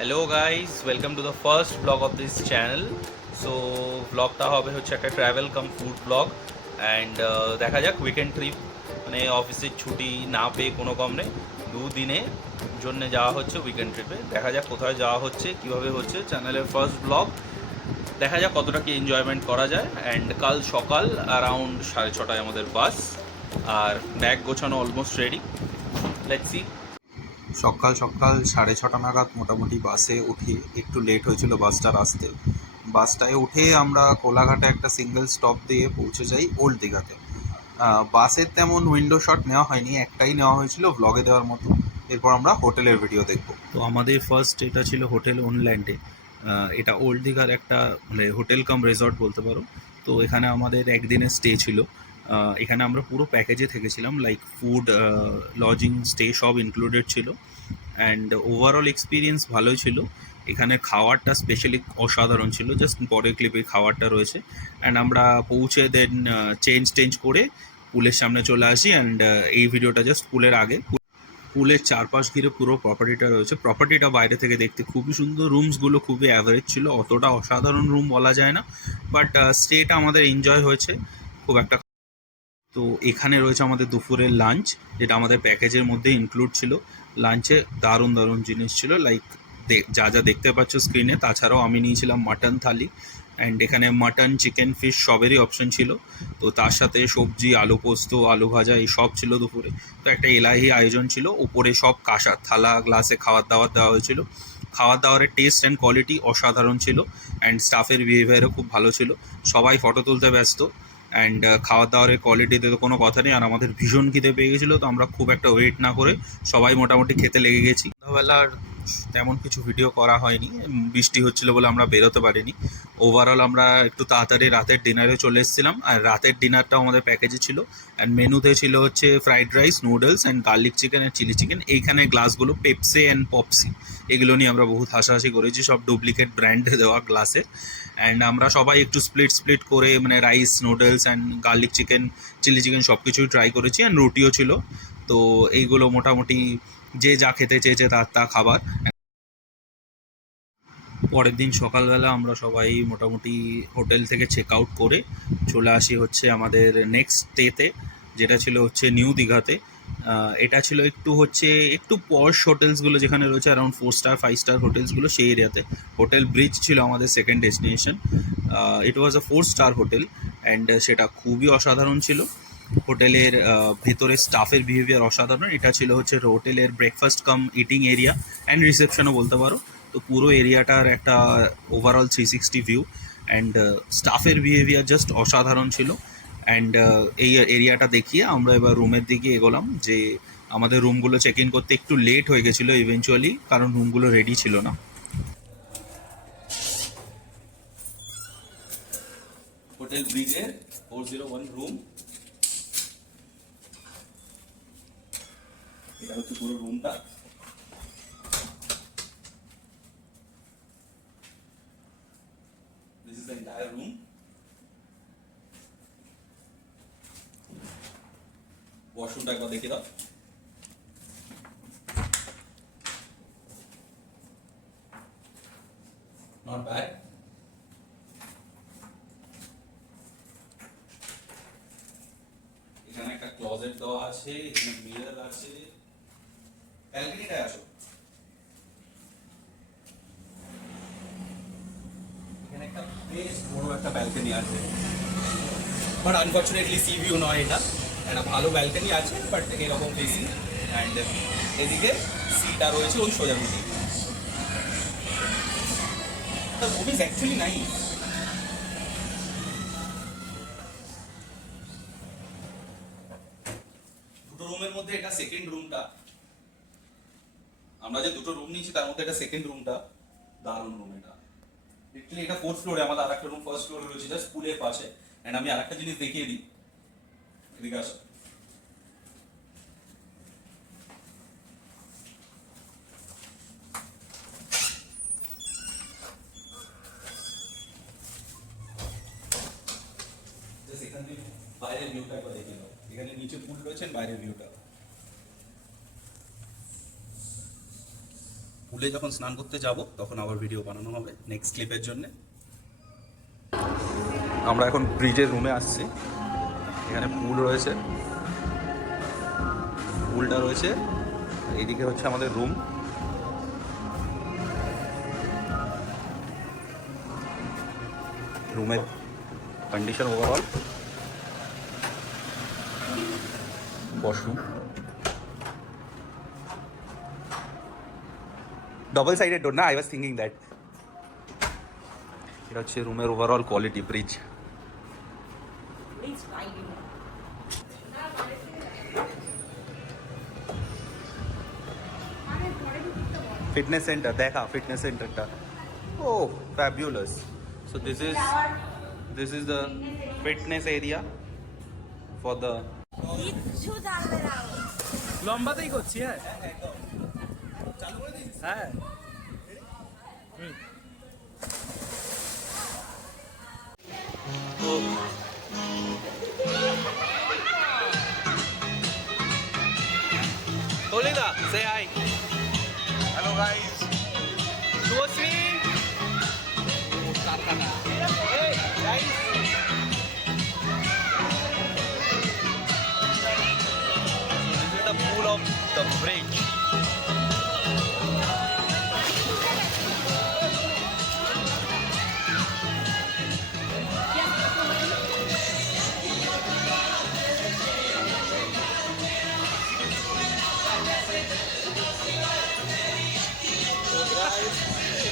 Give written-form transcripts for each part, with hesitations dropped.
Hello guys, welcome to the first blog of this channel. So ব্লগটা হবে হচ্ছে একটা travel cum food blog. And দেখা যাক উইকেন্ড ট্রিপ, মানে অফিসের ছুটি না পেয়ে কোনো কম নেই, দুদিনে জন্য যাওয়া হচ্ছে উইকেন্ড ট্রিপে। দেখা যাক কোথায় যাওয়া হচ্ছে, কীভাবে হচ্ছে। চ্যানেলের ফার্স্ট ব্লগ, দেখা যাক কতটা কি এনজয়মেন্ট করা যায়। অ্যান্ড কাল সকাল অ্যারাউন্ড 6:30 আমাদের বাস, আর ব্যাগ গোছানো অলমোস্ট রেডি। Let's see. সকাল সকাল 6:30 নাগাদ মোটামুটি বাসে উঠি। একটু লেট হয়েছিল বাসটার আসতে। বাসটায় উঠে আমরা কোলাঘাটে একটা সিঙ্গেল স্টপ দিয়ে পৌঁছে যাই ওল্ড দীঘাতে। বাসের তেমন উইন্ডো শট নেওয়া হয়নি, একটাই নেওয়া হয়েছিল ভ্লগে দেওয়ার মতো। এরপর আমরা হোটেলের ভিডিও দেখব। তো আমাদের ফার্স্ট এটা ছিল হোটেল ওনল্যান্ডে। এটা ওল্ড দীঘার একটা মানে হোটেল কাম রিসর্ট বলতে পারো। তো এখানে আমাদের একদিনের স্টে ছিল। এখানে আমরা পুরো প্যাকেজে থেকেছিলাম, লাইক ফুড, লজিং, স্টে সব ইনক্লুডেড ছিল। অ্যান্ড ওভারঅল এক্সপিরিয়েন্স ভালোই ছিল। এখানে খাওয়ারটা স্পেশালি অসাধারণ ছিল, জাস্ট পরের ক্লিপে খাওয়ারটা রয়েছে। অ্যান্ড আমরা পৌঁছে দেন চেঞ্জ করে পুলের সামনে চলে আসি। অ্যান্ড এই ভিডিওটা জাস্ট পুলের আগে। পুলের চারপাশ ঘিরে পুরো প্রপার্টিটা রয়েছে। প্রপার্টিটা বাইরে থেকে দেখতে খুবই সুন্দর, রুমসগুলো খুবই অ্যাভারেজ ছিল, অতটা অসাধারণ রুম বলা যায় না, বাট স্টেটা আমাদের এনজয় হয়েছে খুব একটা। তো এখানে রয়েছে আমাদের দুপুরের লাঞ্চ, যেটা আমাদের প্যাকেজের মধ্যে ইনক্লুড ছিল। লাঞ্চে দারুণ দারুণ জিনিস ছিল, লাইক যা যা দেখতে পাচ্ছ স্ক্রিনে। তাছাড়াও আমি নিয়েছিলাম মাটন থালি। অ্যান্ড এখানে মাটন, চিকেন, ফিশ সবেরই অপশন ছিল। তো তার সাথে সবজি, আলু পোস্ত, আলু ভাজা এই সব ছিল দুপুরে। তো একটা এলাহি আয়োজন ছিল। উপরে সব কাঁসা থালা গ্লাসে খাবার দাবার দেওয়া হয়েছিল। খাবার দাবারের টেস্ট অ্যান্ড কোয়ালিটি অসাধারণ ছিল। অ্যান্ড স্টাফের বিহেভিয়ারও খুব ভালো ছিল। সবাই ফটো তুলতে ব্যস্ত। অ্যান্ড খাওয়ার দাওয়ারের কোয়ালিটিতে তো কোনো কথা নেই। আর আমাদের ভীষণ খিদে পেয়ে গেছিলো, তো আমরা খুব একটা ওয়েট না করে সবাই মোটামুটি খেতে লেগে গেছি। সন্ধ্যাবেলার তেমন কিছু ভিডিও করা হয়নি, বৃষ্টি হচ্ছিল বলে আমরা বেরোতে পারিনি। ওভারঅল আমরা একটু তাড়াতাড়ি রাতের ডিনারে চলে এসেছিলাম। আর রাতের ডিনারটাও আমাদের প্যাকেজে ছিল। অ্যান্ড মেনুতে ছিল হচ্ছে fried rice, noodles and garlic chicken and chilli chicken. এইখানে গ্লাসগুলো পেপসি অ্যান্ড পপসি, এগুলো নিয়ে আমরা বহুত হাসাহাসি করেছি, সব ডুপ্লিকেট ব্র্যান্ডে দেওয়া গ্লাসে। অ্যান্ড আমরা সবাই একটু স্প্লিট স্প্লিট করে মানে rice, noodles and garlic chicken, chilli chicken সব কিছুই ট্রাই করেছি। অ্যান্ড রুটিও ছিল। তো এইগুলো মোটামুটি যে যা খেতে চেয়েছে তার তা খাবার। পরের দিন সকালবেলা আমরা সবাই মোটামুটি হোটেল থেকে চেক আউট করে চলে আসি হচ্ছে আমাদের নেক্সট ডেতে, যেটা ছিল হচ্ছে নিউ দীঘাতে। এটা ছিল একটু হচ্ছে একটু পশ হোটেলসগুলো যেখানে রয়েছে, অ্যারাউন্ড 4 স্টার 5 স্টার হোটেলসগুলো সেই এরিয়াতে। হোটেল ব্রিজ ছিল আমাদের second destination. It was a 4 star hotel. And সেটা খুবই অসাধারণ ছিল। হোটেলের ভেতরে স্টাফের বিহেভিয়ার অসাধারণ। এটা ছিল হচ্ছে হোটেলের breakfast cum eating area and রিসেপশনও বলতে পারো। তো পুরো এরিয়াটার একটা ওভারঅল 360 ভিউ। অ্যান্ড স্টাফের বিহেভিয়ার জাস্ট অসাধারণ ছিল। অ্যান্ড এই এরিয়াটা দেখিয়ে আমরা এবার রুমের দিকে এগোলাম। যে আমাদের রুমগুলো চেক ইন করতে একটু লেট হয়ে গেছিলো ইভেনচুয়ালি, কারণ রুমগুলো রেডি ছিল না। হোটেল ব্রিজের 401 রুম, এটা হচ্ছে পুরো রুমটা। This is the entire room. ওয়াশরুমটা একবার দেখে দাও। Not bad. এখানে একটা ক্লোজেট দেওয়া আছে, এখানে মিরর আছে। ব্যালকনিটায় আসো। এখানে একটা বেশ বড় একটা ব্যালকনি আছে, বাট আনফর্চুনেটলি সি ভিউ নয় এটা। একটা ভালো ব্যালকনি আছে, বাট এরকম ফেসিং। অ্যান্ড এদিকে সিটা রয়েছে ওই সোজাসুজি। The room is actually nice. দুটো রুমের মধ্যে এটা সেকেন্ড রুমটা। আমরা যে দুটো রুম নিয়েছি তার মধ্যে এটা সেকেন্ড রুমটা। দারুণ রুম এটা। লিটারালি এটা 4th ফ্লোরে, আমাদের আরেকটা রুম ফার্স্ট ফ্লোরে রয়েছে জাস্ট পুলের পাশে। এন্ড আমি আরেকটা জিনিস দেখিয়ে দিই, এদিকে আসো। জাস্ট এখান থেকে বাইরের ভিউটা একবার দেখে নাও। এখানে নিচে পুল রয়েছে, বাইরের ভিউটা। পুলে যখন স্নান করতে যাব তখন আবার ভিডিও বানানো হবে নেক্সট ক্লিপের জন্য। আমরা এখন ব্রিজের রুমে আসছি। এখানে পুল রয়েছে, পুলটা রয়েছে, এইদিকে হচ্ছে আমাদের রুম। রুমের condition overall washroom, double sided door না, আই ওয়াজ থিঙ্কিং দ্যাট। এটা হচ্ছে রুমের overall quality. Bridge fitness centre দেখা, ফিটনেস সেন্টারটা ও fabulous. So this is the fitness area for the. কিচ্ছু জানবে না ও। লম্বাতেই করছি। হ্যাঁ হ্যাঁ Olida, say hi. Hello guys. Nuasri. Hey, guys. This is the pool of the bridge.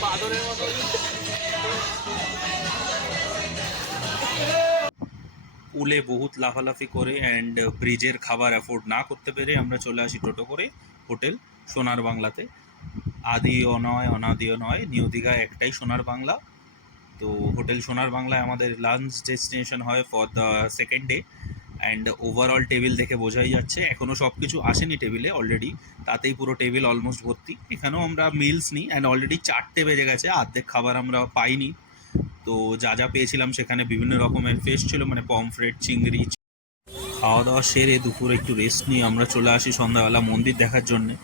বাদরের মতো পুলে বহুত লাফালাফি করে অ্যান্ড ব্রিজের খাবার অ্যাফোর্ড না করতে পেরে আমরা চলে আসি টোটো করে হোটেল সোনার বাংলাতে। আদিও নয় অনাদিও নয়, নিউ দীঘায় একটাই সোনার বাংলা। তো হোটেল সোনার বাংলায় আমাদের লাঞ্চ ডেস্টিনেশন হয় for the second day. And overall table দেখে বোঝাই যাচ্ছে এখনও সব কিছু আসেনি টেবিলে অলরেডি, তাতেই পুরো টেবিল অলমোস্ট ভর্তি। এখানেও আমরা মিলস নিই অ্যান্ড অলরেডি 4টে বেজে গেছে, অর্ধেক খাবার আমরা পাইনি। তো যা যা পেয়েছিলাম সেখানে বিভিন্ন রকমের ফিশ ছিল, মানে পমফ্রেট, চিংড়ি। খাওয়া দাওয়া সেরে দুপুরে একটু রেস্ট নিয়ে আমরা চলে আসি সন্ধ্যাবেলা মন্দির দেখার জন্যে,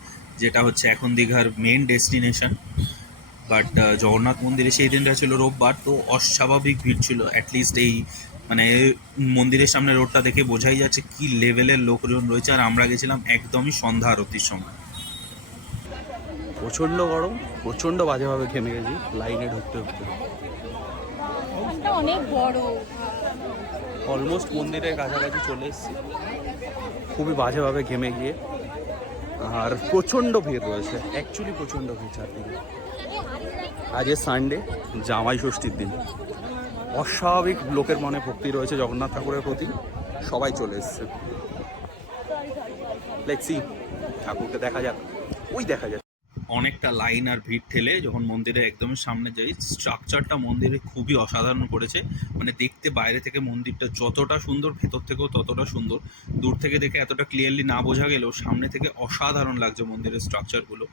যেটা হচ্ছে এখন দীঘার মেন ডেস্টিনেশন। বাট জগন্নাথ মন্দিরে সেই দিনটা ছিল রোববার, তো অস্বাভাবিক ভিড় ছিল। অ্যাটলিস্ট এই মানে মন্দিরের সামনে রোডটা দেখে বোঝাই যাচ্ছে কি লেভেলের লোকজন রয়েছে। আর আমরা গেছিলাম একদমই সন্ধ্যা আরতির সময়। প্রচণ্ড গরম, প্রচণ্ড বাজেভাবে ঘেমে গেছি লাইনে ঢুকতে ঢুকতে। এটা অনেক বড়। অলমোস্ট মন্দিরের কাছাকাছি চলে এসেছি, খুবই বাজেভাবে ঘেমে গিয়ে। আর প্রচণ্ড ভিড় রয়েছে, অ্যাকচুয়ালি প্রচণ্ড ভিড় চারদিকে। আজ সানডে, জামাই ষষ্ঠীর দিন। অস্বাভাবিক লোকের মনে ভক্তি রয়েছে জগন্নাথ ঠাকুরের প্রতি, সবাই চলে এসছে। লেটসি ঠাকুরকে দেখা যাক, ওই দেখা যাক। অনেকটা লাইন আর ভিড় ঠেলে যখন মন্দিরের একদমই সামনে যাই, স্ট্রাকচারটা মন্দিরে খুবই অসাধারণ করেছে। মানে দেখতে বাইরে থেকে মন্দিরটা যতটা সুন্দর, ভেতর থেকেও ততটা সুন্দর। দূর থেকে দেখে এতটা ক্লিয়ারলি না বোঝা গেলেও সামনে থেকে অসাধারণ লাগছে মন্দিরের স্ট্রাকচারগুলো।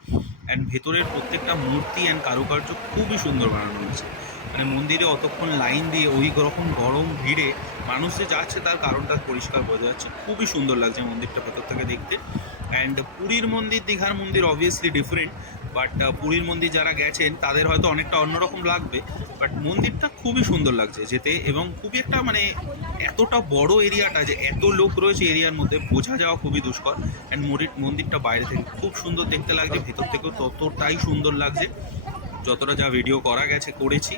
অ্যান্ড ভেতরের প্রত্যেকটা মূর্তি অ্যান্ড কারুকার্য খুবই সুন্দর বানানো হয়েছে। মানে মন্দিরে অতক্ষণ লাইন দিয়ে ওই রকম গরম ভিড়ে মানুষ যে যাচ্ছে তার কারণটা পরিষ্কার বোঝা যাচ্ছে। খুবই সুন্দর লাগছে মন্দিরটা ভেতর থেকে দেখতে। অ্যান্ড পুরীর মন্দির, দীঘার মন্দির অবভিয়াসলি ডিফারেন্ট, বাট পুরীর মন্দির যারা গেছেন তাদের হয়তো অনেকটা অন্যরকম লাগবে। বাট মন্দিরটা খুবই সুন্দর লাগছে যেতে, এবং খুবই একটা মানে এতটা বড় এরিয়াটা যে এত লোক রয়েছে এরিয়ার মধ্যে বোঝা যাওয়া খুবই দুষ্কর। অ্যান্ড মন্দিরটা বাইরে থেকে খুব সুন্দর দেখতে লাগছে, ভেতর থেকেও ততটাই সুন্দর লাগছে। যতটা যা ভিডিও করা গেছে করেছি,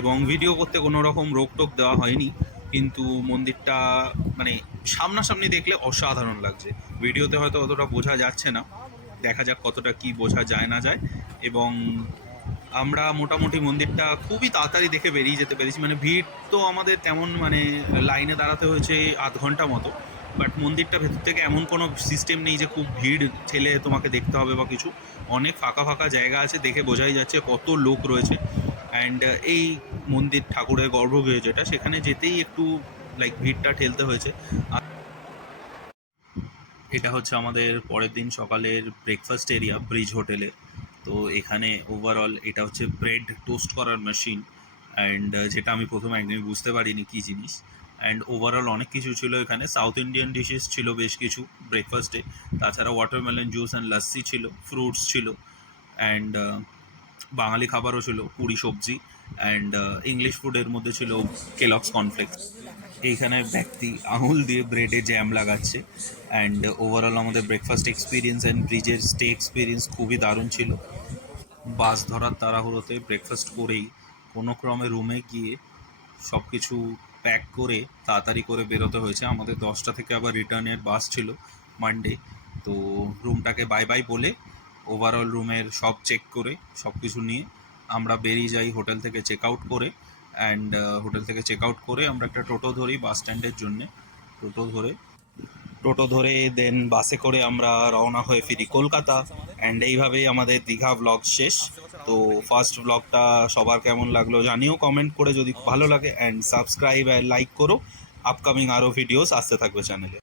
এবং ভিডিও করতে কোনো রকম রোকটোক দেওয়া হয়নি, কিন্তু মন্দিরটা মানে সামনাসামনি দেখলে অসাধারণ লাগছে। ভিডিওতে হয়তো অতটা বোঝা যাচ্ছে না, দেখা যাক কতটা কি বোঝা যায় না যায়। এবং আমরা মোটামুটি মন্দিরটা খুবই তাড়াতাড়ি দেখে বেরিয়ে যেতে পেরেছি। মানে ভিড় তো আমাদের তেমন, মানে লাইনে দাঁড়াতে হয়েছে আধ ঘন্টা মতো। বাট মন্দিরটা ভেতর থেকে এমন কোনো সিস্টেম নেই যে খুব ভিড় ঠেলে তোমাকে দেখতে হবে বা কিছু। অনেক ফাঁকা ফাঁকা জায়গা আছে, দেখে বোঝাই যাচ্ছে কত লোক রয়েছে। অ্যান্ড এই মন্দির ঠাকুরের গর্ভগৃহ যেটা, সেখানে যেতেই একটু লাইক ভিড়টা ঠেলতে হয়েছে। এটা হচ্ছে আমাদের পরের দিন সকালের ব্রেকফাস্ট এরিয়া ব্রিজ হোটেলে। তো এখানে ওভারঅল এটা হচ্ছে ব্রেড টোস্ট করার মেশিন, অ্যান্ড যেটা আমি প্রথমে একদমই বুঝতে পারিনি কী জিনিস। অ্যান্ড ওভারঅল অনেক কিছু ছিল এখানে, সাউথ ইন্ডিয়ান ডিশেস ছিল বেশ কিছু ব্রেকফাস্টে। তাছাড়া ওয়াটারমেলন জুস অ্যান্ড লাস্সি ছিল, ফ্রুটস ছিল, অ্যান্ড বাঙালি খাবারও ছিল, পুরি সবজি, অ্যান্ড ইংলিশ ফুডের মধ্যে ছিল কেলগস কর্নফ্লেক্স। এইখানে ব্যক্তি আঙুল দিয়ে ব্রেডে জ্যাম লাগাচ্ছে। অ্যান্ড ওভারঅল আমাদের ব্রেকফাস্ট এক্সপিরিয়েন্স অ্যান্ড ব্রিজের স্টে এক্সপিরিয়েন্স খুবই দারুণ ছিল। বাস ধরার তাড়াহুড়োতে ব্রেকফাস্ট করেই কোনো ক্রমে রুমে গিয়ে সব কিছু প্যাক করে তাড়াতাড়ি করে বেরোতে হয়েছে। আমাদের 10টা থেকে আবার রিটার্নের বাস ছিল মানডে। তো রুমটাকে বাই বাই বলে ওভারঅল রুমের সব চেক করে সব কিছু নিয়ে আমরা বেরিয়ে যাই হোটেল থেকে চেক আউট করে। অ্যান্ড হোটেল থেকে চেক আউট করে আমরা একটা টোটো ধরি বাস স্ট্যান্ডের জন্যে। টোটো ধরে দেন বাসে করে আমরা রওনা হয়ে ফিরি কলকাতা। অ্যান্ড এইভাবেই আমাদের দীঘা ব্লগ শেষ। তো ফার্স্ট ব্লগটা সবার কেমন লাগলো জানিও কমেন্ট করে যদি ভালো লাগে, অ্যান্ড সাবস্ক্রাইব আর লাইক করো। আপকামিং আরও ভিডিওস আসতে থাকবে চ্যানেলে।